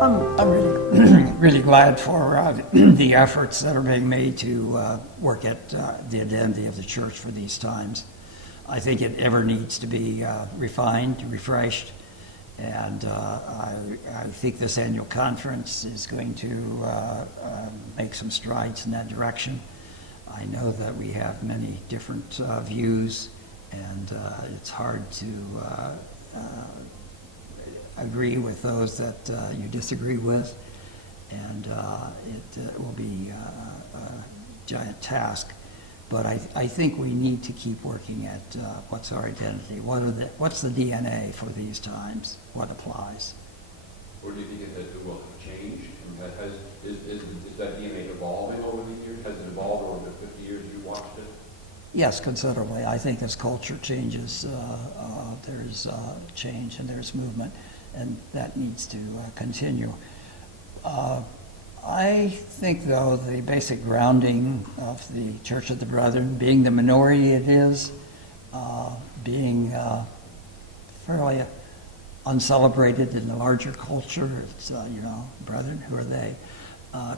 I'm really, really glad for the efforts that are being made to work at the identity of the church for these times. I think it ever needs to be refined, refreshed, and I think this annual conference is going to make some strides in that direction. I know that we have many different views, and it's hard to agree with those that you disagree with, and it will be a giant task. But I think we need to keep working at what's our identity, what's the DNA for these times, what applies. Or do you think it will have changed? Is that DNA evolving over the years? Has it evolved over the 50 years you watched it? Yes, considerably. I think as culture changes, there's change and there's movement, and that needs to continue. I think, though, the basic grounding of the Church of the Brethren, being the minority it is, being fairly uncelebrated in the larger culture, it's, brethren, who are they,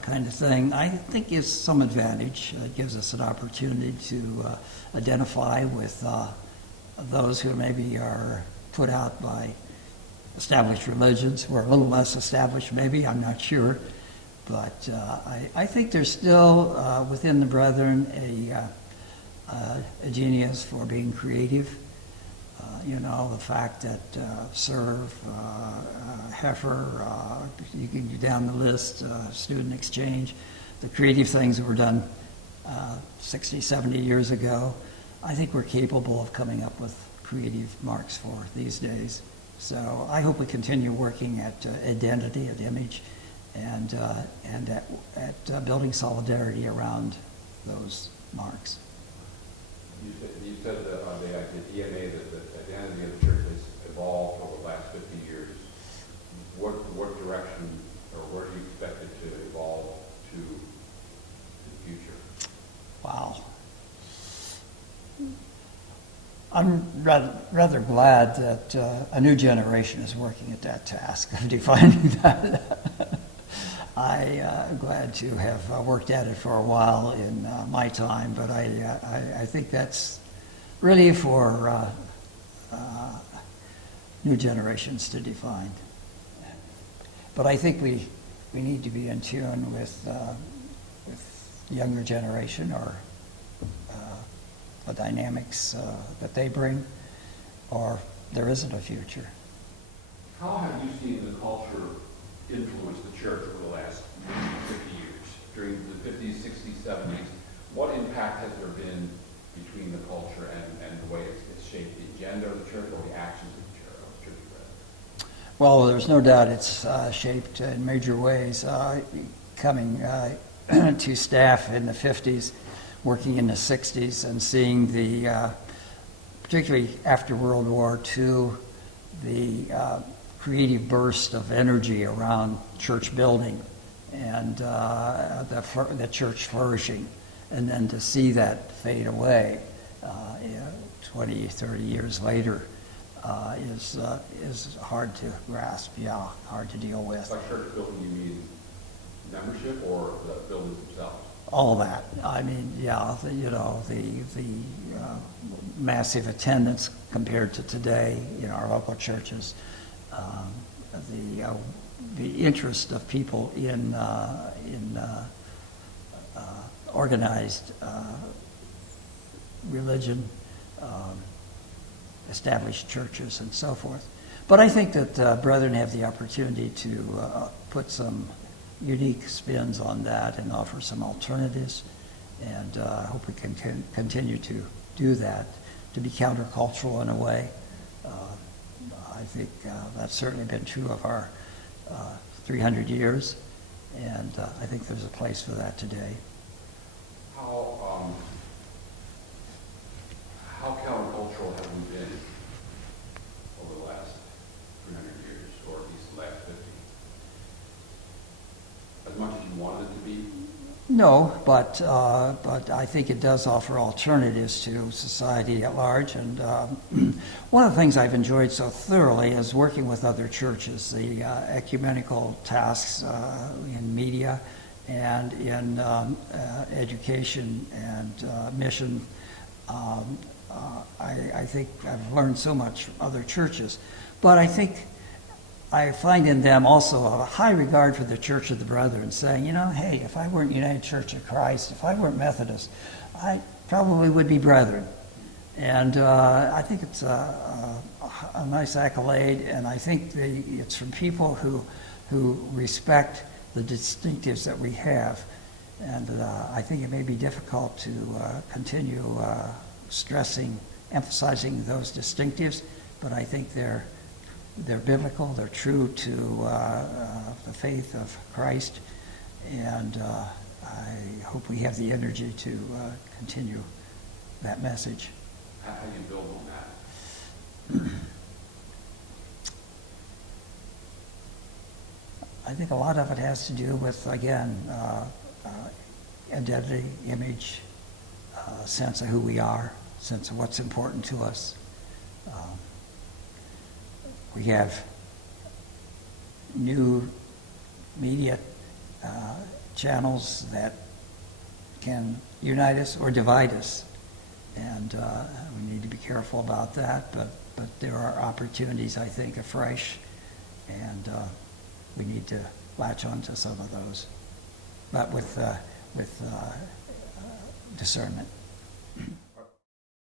kind of thing, I think is some advantage. It gives us an opportunity to identify with those who maybe are put out by established religions. We're a little less established, maybe, I'm not sure. But I think there's still within the Brethren a genius for being creative. The fact that Serve, Heifer, you can go down the list, Student Exchange, the creative things that were done 60, 70 years ago, I think we're capable of coming up with creative marks for these days. So I hope we continue working at identity, at image, and at building solidarity around those marks. You said the DNA, that the identity of the church has evolved over the last 50 years. What direction, or where do you expect it to evolve to in the future? Wow. I'm rather glad that a new generation is working at that task of defining that. I'm glad to have worked at it for a while in my time, but I think that's really for new generations to define. But I think we need to be in tune with the younger generation, or the dynamics that they bring, or there isn't a future. How have you seen the culture influence the church over the last 50 years? During the 50s, 60s, 70s, what impact has there been between the culture and the way it's shaped the agenda of the church or the actions of the church? Well, there's no doubt it's shaped in major ways. Coming to staff in the 50s, working in the 60s, and seeing the, particularly after World War II, the creative burst of energy around church building and the church flourishing, and then to see that fade away 20, 30 years later is hard to grasp, hard to deal with. By church building, you mean membership or the buildings themselves? All that. I mean, the massive attendance compared to today in our local churches, the interest of people in organized religion, established churches, and so forth. But I think that brethren have the opportunity to put some unique spins on that and offer some alternatives, and I hope we can continue to do that, to be countercultural in a way. I think that's certainly been true of our 300 years, and I think there's a place for that today. How countercultural have we been over the last 300 years, or at least the last 50? As much as you wanted it to be? No, but I think it does offer alternatives to society at large. And one of the things I've enjoyed so thoroughly is working with other churches, the ecumenical tasks in media and in education and mission. I think I've learned so much from other churches. But I think I find in them also a high regard for the Church of the Brethren, saying, you know, hey, if I weren't United Church of Christ, if I weren't Methodist, I probably would be Brethren. And I think it's a nice accolade, and I think it's from people who respect the distinctives that we have. And I think it may be difficult to continue emphasizing those distinctives, but I think they're biblical, they're true to the faith of Christ, and I hope we have the energy to continue that message. How do you build on that? I think a lot of it has to do with, again, identity, image, sense of who we are, sense of what's important to us. We have new media channels that can unite us or divide us, and we need to be careful about that, but there are opportunities, I think, afresh, and we need to latch on to some of those, but with discernment.